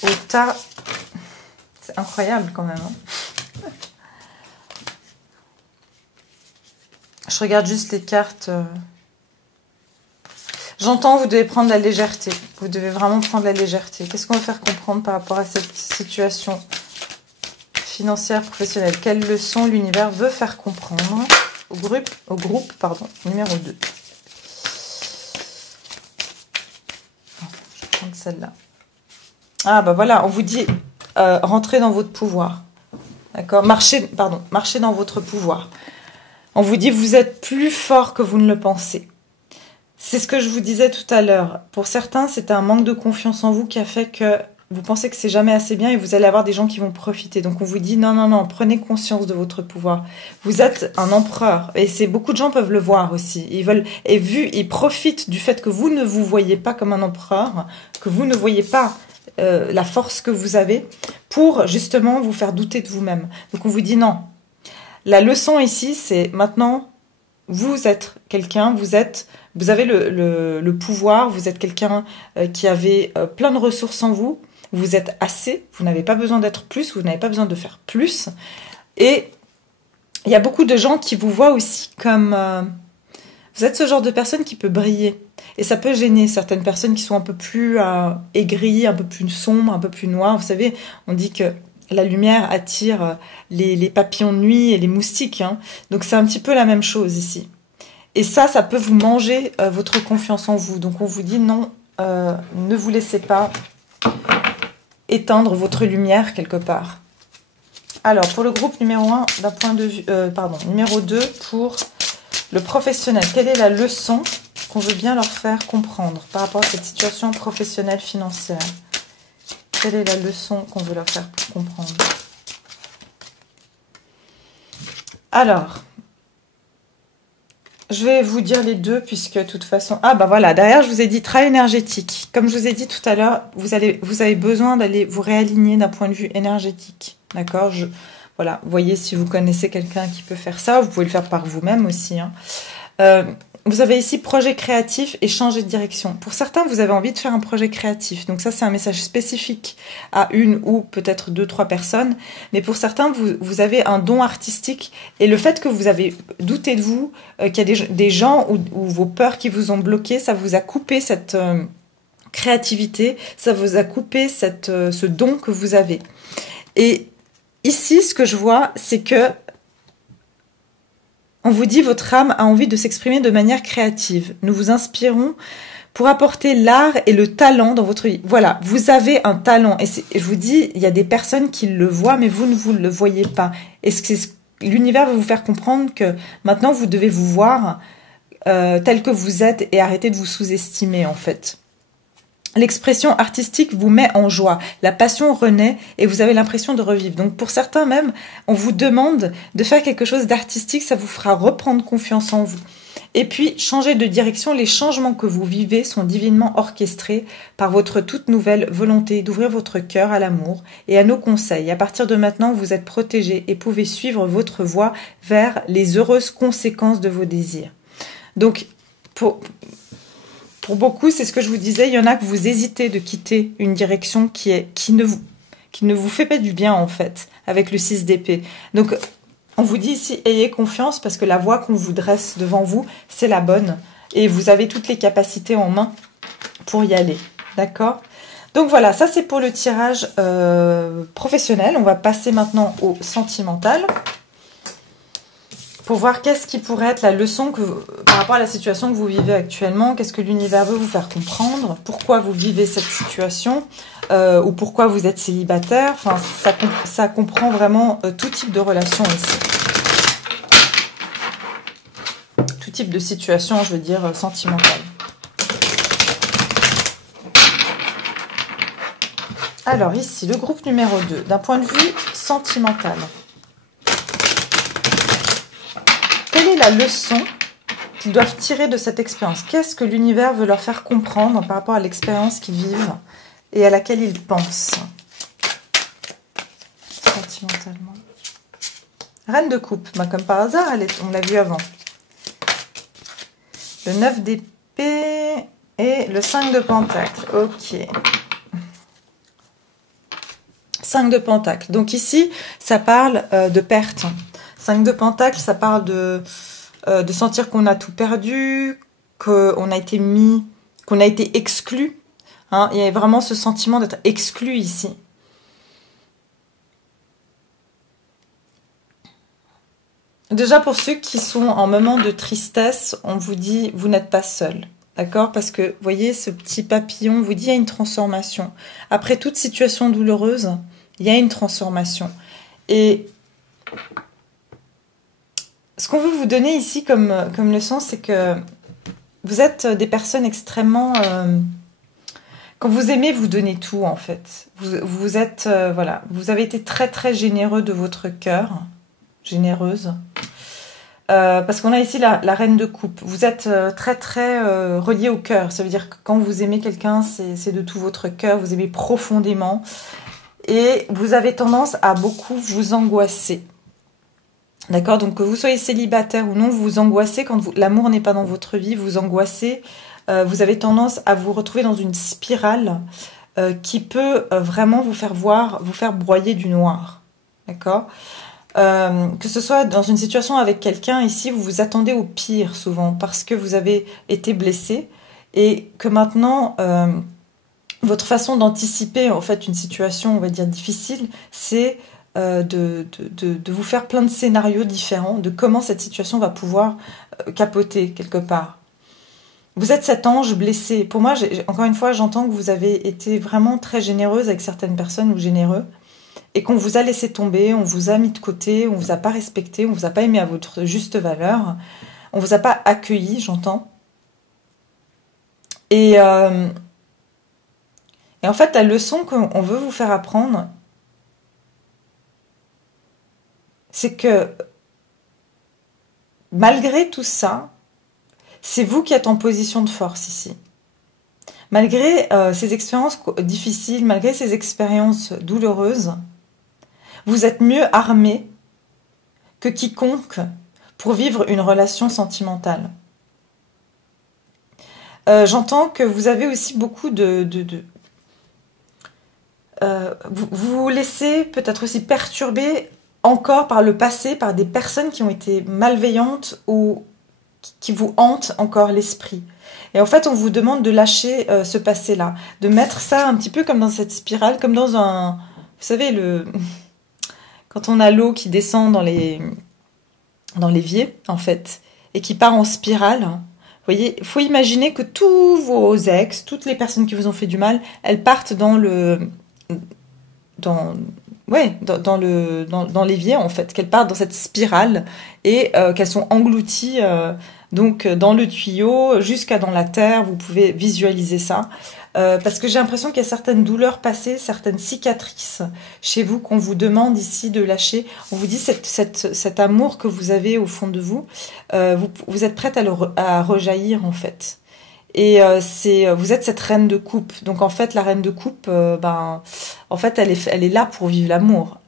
au tas? C'est incroyable quand même. Hein, je regarde juste les cartes. J'entends, vous devez prendre la légèreté. Vous devez vraiment prendre la légèreté. Qu'est-ce qu'on va faire comprendre par rapport à cette situation financière professionnelle? Quelle leçon l'univers veut faire comprendre au groupe numéro 2? Je vais prendre celle-là. Ah bah voilà, on vous dit rentrez dans votre pouvoir. D'accord, marchez dans votre pouvoir. On vous dit vous êtes plus fort que vous ne le pensez. C'est ce que je vous disais tout à l'heure. Pour certains, c'est un manque de confiance en vous qui a fait que vous pensez que c'est jamais assez bien et vous allez avoir des gens qui vont profiter. Donc on vous dit non, prenez conscience de votre pouvoir. Vous êtes un empereur et beaucoup de gens peuvent le voir aussi. Ils profitent du fait que vous ne vous voyez pas comme un empereur, que vous ne voyez pas la force que vous avez pour justement vous faire douter de vous-même. Donc on vous dit non. La leçon ici, c'est maintenant, vous êtes quelqu'un, vous avez le pouvoir, vous êtes quelqu'un qui avait plein de ressources en vous, vous êtes assez, vous n'avez pas besoin d'être plus, vous n'avez pas besoin de faire plus. Et il y a beaucoup de gens qui vous voient aussi comme... vous êtes ce genre de personne qui peut briller. Et ça peut gêner certaines personnes qui sont un peu plus aigries, un peu plus sombres, un peu plus noires. Vous savez, on dit que la lumière attire les papillons de nuit et les moustiques. Hein. Donc c'est un petit peu la même chose ici. Et ça peut vous manger votre confiance en vous. Donc on vous dit non, ne vous laissez pas éteindre votre lumière quelque part. Alors pour le groupe numéro 1, d'un point de vue, numéro 2 pour le professionnel, quelle est la leçon qu'on veut bien leur faire comprendre par rapport à cette situation professionnelle financière? Quelle est la leçon qu'on veut leur faire comprendre? Alors, je vais vous dire les deux puisque de toute façon... Ah bah voilà, derrière je vous ai dit travail énergétique. Comme je vous ai dit tout à l'heure, vous avez besoin d'aller vous réaligner d'un point de vue énergétique. D'accord? Voilà, voyez si vous connaissez quelqu'un qui peut faire ça. Vous pouvez le faire par vous-même aussi. Hein. Vous avez ici projet créatif et changer de direction. Pour certains, vous avez envie de faire un projet créatif. Donc ça, c'est un message spécifique à une ou peut-être 2-3 personnes. Mais pour certains, vous avez un don artistique. Et le fait que vous avez douté de vous, qu'il y a des gens ou vos peurs qui vous ont bloqué, ça vous a coupé cette créativité. Ça vous a coupé ce don que vous avez. Et ici, ce que je vois, c'est que on vous dit votre âme a envie de s'exprimer de manière créative. Nous vous inspirons pour apporter l'art et le talent dans votre vie. Voilà, vous avez un talent. Et je vous dis, il y a des personnes qui le voient, mais vous ne vous le voyez pas. Et l'univers va vous faire comprendre que maintenant, vous devez vous voir tel que vous êtes et arrêter de vous sous-estimer, en fait. L'expression artistique vous met en joie, la passion renaît et vous avez l'impression de revivre. Donc pour certains même, on vous demande de faire quelque chose d'artistique, ça vous fera reprendre confiance en vous. Et puis, changer de direction, les changements que vous vivez sont divinement orchestrés par votre toute nouvelle volonté d'ouvrir votre cœur à l'amour et à nos conseils. À partir de maintenant, vous êtes protégés et pouvez suivre votre voie vers les heureuses conséquences de vos désirs. Donc, Pour beaucoup, c'est ce que je vous disais, il y en a que vous hésitez de quitter une direction qui ne vous fait pas du bien, en fait, avec le 6 d'épée. Donc, on vous dit ici, ayez confiance, parce que la voie qu'on vous dresse devant vous, c'est la bonne. Et vous avez toutes les capacités en main pour y aller. D'accord? Donc voilà, ça c'est pour le tirage professionnel. On va passer maintenant au sentimental. Pour voir qu'est-ce qui pourrait être la leçon par rapport à la situation que vous vivez actuellement. Qu'est-ce que l'univers veut vous faire comprendre? Pourquoi vous vivez cette situation? Ou pourquoi vous êtes célibataire? Enfin, ça comprend vraiment tout type de relation ici. Tout type de situation, je veux dire, sentimentale. Alors ici, le groupe numéro 2, d'un point de vue sentimental. Quelle est la leçon qu'ils doivent tirer de cette expérience? Qu'est-ce que l'univers veut leur faire comprendre par rapport à l'expérience qu'ils vivent et à laquelle ils pensent sentimentalement? Reine de coupe, bah, comme par hasard, on l'a vu avant. Le 9 d'épée et le 5 de pentacle. Ok. 5 de pentacle. Donc ici, ça parle de perte. 5 de pentacle, ça parle de sentir qu'on a tout perdu, qu'on a été exclu. Hein, il y a vraiment ce sentiment d'être exclu ici. Déjà, pour ceux qui sont en moment de tristesse, on vous dit, vous n'êtes pas seul. D'accord? Parce que, vous voyez, ce petit papillon vous dit, il y a une transformation. Après toute situation douloureuse, il y a une transformation. Et ce qu'on veut vous donner ici comme leçon, c'est que vous êtes des personnes extrêmement... quand vous aimez, vous donnez tout, en fait. Vous êtes... voilà, vous avez été très, très généreux de votre cœur. Généreuse. Parce qu'on a ici la reine de coupe. Vous êtes très, très relié au cœur. Ça veut dire que quand vous aimez quelqu'un, c'est de tout votre cœur. Vous aimez profondément. Et vous avez tendance à beaucoup vous angoisser. D'accord? Donc que vous soyez célibataire ou non, vous vous angoissez quand l'amour n'est pas dans votre vie, vous angoissez. Vous avez tendance à vous retrouver dans une spirale qui peut vraiment vous faire broyer du noir. D'accord? Que ce soit dans une situation avec quelqu'un, ici, vous vous attendez au pire souvent parce que vous avez été blessé et que maintenant... votre façon d'anticiper en fait une situation, on va dire difficile, c'est de vous faire plein de scénarios différents de comment cette situation va pouvoir capoter quelque part. Vous êtes cet ange blessé. Pour moi, encore une fois, j'entends que vous avez été vraiment très généreuse avec certaines personnes ou généreux et qu'on vous a laissé tomber, on vous a mis de côté, on vous a pas respecté, on vous a pas aimé à votre juste valeur, on vous a pas accueilli, j'entends. Et en fait, la leçon qu'on veut vous faire apprendre, c'est que malgré tout ça, c'est vous qui êtes en position de force ici. Malgré ces expériences difficiles, malgré ces expériences douloureuses, vous êtes mieux armé que quiconque pour vivre une relation sentimentale. J'entends que vous avez aussi beaucoup vous vous laissez peut-être aussi perturber encore par le passé, par des personnes qui ont été malveillantes ou qui vous hantent encore l'esprit. Et en fait, on vous demande de lâcher ce passé-là, de mettre ça un petit peu comme dans cette spirale, comme dans un... Vous savez, quand on a l'eau qui descend dans l'évier, en fait, et qui part en spirale... Vous voyez, il faut imaginer que tous vos ex, toutes les personnes qui vous ont fait du mal, elles partent dans l'évier en fait, qu'elles partent dans cette spirale et qu'elles sont englouties donc dans le tuyau jusqu'à dans la terre. Vous pouvez visualiser ça parce que j'ai l'impression qu'il y a certaines douleurs passées, certaines cicatrices chez vous qu'on vous demande ici de lâcher. On vous dit cet amour que vous avez au fond de vous, vous êtes prête à rejaillir en fait. Et vous êtes cette reine de coupe. Donc en fait, la reine de coupe, en fait, elle est là pour vivre l'amour.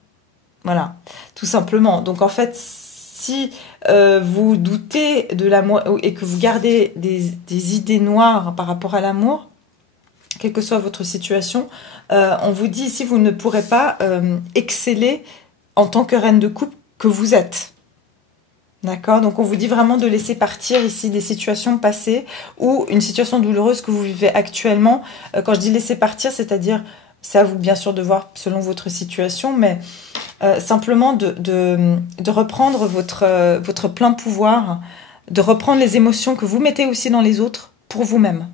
Voilà, tout simplement. Donc en fait, si vous doutez de l'amour et que vous gardez des idées noires par rapport à l'amour, quelle que soit votre situation, on vous dit ici, vous ne pourrez pas exceller en tant que reine de coupe que vous êtes. D'accord? Donc on vous dit vraiment de laisser partir ici des situations passées ou une situation douloureuse que vous vivez actuellement. Quand je dis laisser partir, c'est-à-dire, c'est à vous bien sûr de voir selon votre situation, mais simplement de reprendre votre plein pouvoir, de reprendre les émotions que vous mettez aussi dans les autres pour vous-même.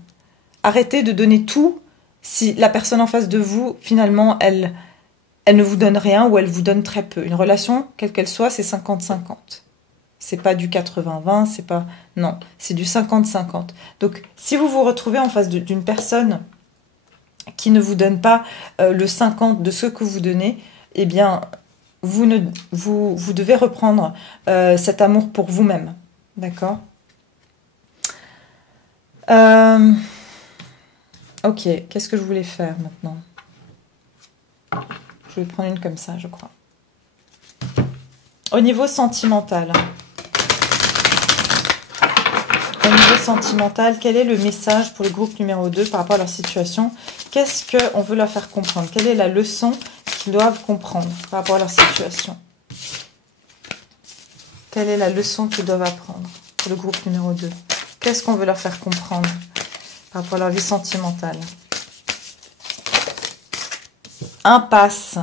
Arrêtez de donner tout si la personne en face de vous, finalement, elle ne vous donne rien ou elle vous donne très peu. Une relation, quelle qu'elle soit, c'est 50-50. C'est pas du 80-20, c'est pas... Non, c'est du 50-50. Donc, si vous vous retrouvez en face d'une personne qui ne vous donne pas le 50 de ce que vous donnez, eh bien, vous devez reprendre cet amour pour vous-même. D'accord? Ok, qu'est-ce que je voulais faire maintenant? Je vais prendre une comme ça, je crois. Au niveau sentimental. Au niveau sentimental, quel est le message pour le groupe numéro 2 par rapport à leur situation? Qu'est-ce qu'on veut leur faire comprendre? Quelle est la leçon qu'ils doivent comprendre par rapport à leur situation? Quelle est la leçon qu'ils doivent apprendre pour le groupe numéro 2? Qu'est-ce qu'on veut leur faire comprendre par rapport à leur vie sentimentale? Impasse.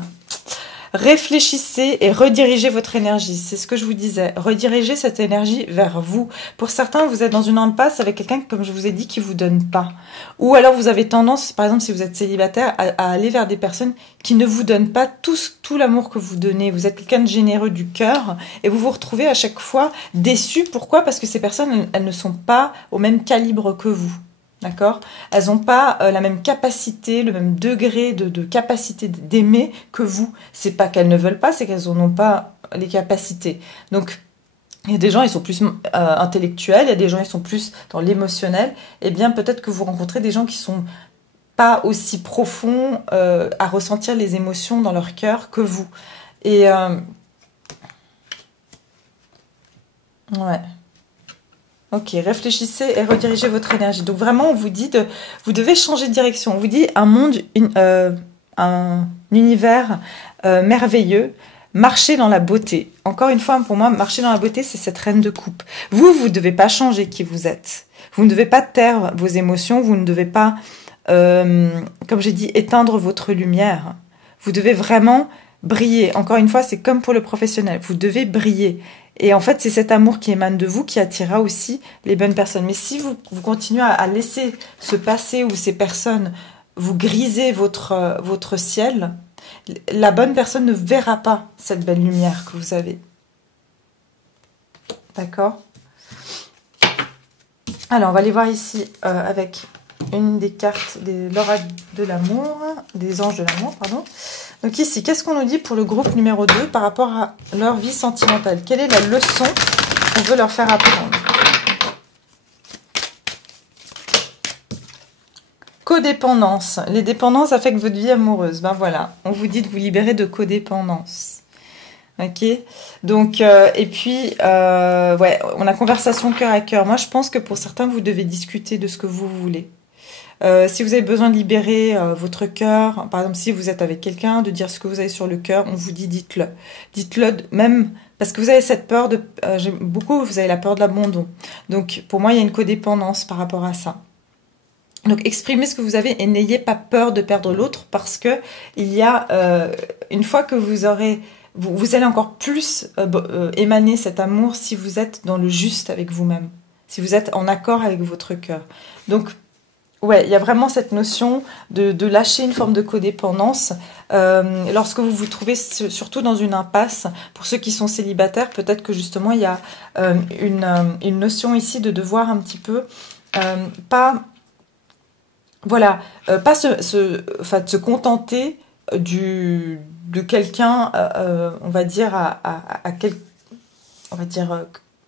Réfléchissez et redirigez votre énergie. C'est ce que je vous disais. Redirigez cette énergie vers vous. Pour certains, vous êtes dans une impasse avec quelqu'un, comme je vous ai dit, qui vous donne pas. Ou alors vous avez tendance, par exemple, si vous êtes célibataire, à aller vers des personnes qui ne vous donnent pas tout l'amour que vous donnez. Vous êtes quelqu'un de généreux du cœur et vous vous retrouvez à chaque fois déçu. Pourquoi? Parce que ces personnes, elles ne sont pas au même calibre que vous. D'accord? Elles n'ont pas la même capacité, le même degré de capacité d'aimer que vous. C'est pas qu'elles ne veulent pas, c'est qu'elles n'ont pas les capacités. Donc, il y a des gens, ils sont plus intellectuels, il y a des gens, ils sont plus dans l'émotionnel. Eh bien, peut-être que vous rencontrez des gens qui sont pas aussi profonds à ressentir les émotions dans leur cœur que vous. Et ouais. Ok, réfléchissez et redirigez votre énergie. Donc vraiment, on vous dit vous devez changer de direction. On vous dit un monde, un univers merveilleux. Marchez dans la beauté. Encore une fois, pour moi, marcher dans la beauté, c'est cette reine de coupe. Vous ne devez pas changer qui vous êtes. Vous ne devez pas taire vos émotions. Vous ne devez pas, comme j'ai dit, éteindre votre lumière. Vous devez vraiment briller. Encore une fois, c'est comme pour le professionnel. Vous devez briller. Et en fait, c'est cet amour qui émane de vous qui attirera aussi les bonnes personnes. Mais si vous continuez à laisser ce passé ou ces personnes vous griser votre ciel, la bonne personne ne verra pas cette belle lumière que vous avez. D'accord? Alors, on va aller voir ici avec une des cartes de l'oracle de l'amour, des anges de l'amour, pardon. Donc ici, qu'est-ce qu'on nous dit pour le groupe numéro 2 par rapport à leur vie sentimentale? Quelle est la leçon qu'on veut leur faire apprendre? Codépendance. Les dépendances affectent votre vie amoureuse. Ben voilà, on vous dit de vous libérer de codépendance. Ok? Donc, et puis, ouais, on a conversation cœur à cœur. Moi, je pense que pour certains, vous devez discuter de ce que vous voulez. Si vous avez besoin de libérer votre cœur, par exemple si vous êtes avec quelqu'un, de dire ce que vous avez sur le cœur, on vous dit dites-le. Dites-le même parce que vous avez cette peur de... vous avez la peur de l'abandon. Donc pour moi il y a une codépendance par rapport à ça. Donc exprimez ce que vous avez et n'ayez pas peur de perdre l'autre parce que il y a une fois que vous aurez... Vous allez encore plus émaner cet amour si vous êtes dans le juste avec vous-même. Si vous êtes en accord avec votre cœur. Donc ouais, il y a vraiment cette notion de lâcher une forme de codépendance. Lorsque vous vous trouvez surtout dans une impasse, pour ceux qui sont célibataires, peut-être que justement il y a une notion ici de devoir un petit peu pas se contenter de quelqu'un, on va dire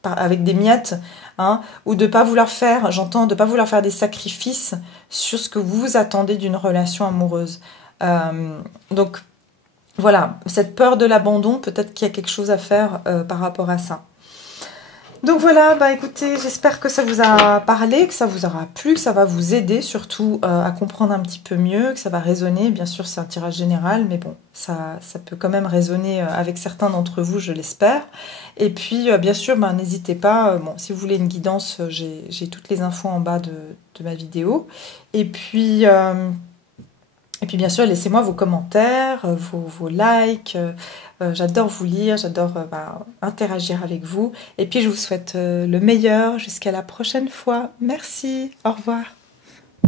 avec des miettes, hein, ou de pas vouloir faire, de pas vouloir faire des sacrifices sur ce que vous attendez d'une relation amoureuse. Donc voilà, cette peur de l'abandon, peut-être qu'il y a quelque chose à faire par rapport à ça. Donc voilà, bah écoutez, j'espère que ça vous a parlé, que ça vous aura plu, que ça va vous aider surtout à comprendre un petit peu mieux, que ça va résonner. Bien sûr, c'est un tirage général, mais bon, ça peut quand même résonner avec certains d'entre vous, je l'espère. Et puis, bien sûr, bah, n'hésitez pas, bon, si vous voulez une guidance, j'ai toutes les infos en bas de ma vidéo. Et puis, bien sûr, laissez-moi vos commentaires, vos likes. J'adore vous lire, j'adore interagir avec vous. Et puis, je vous souhaite le meilleur jusqu'à la prochaine fois. Merci, au revoir.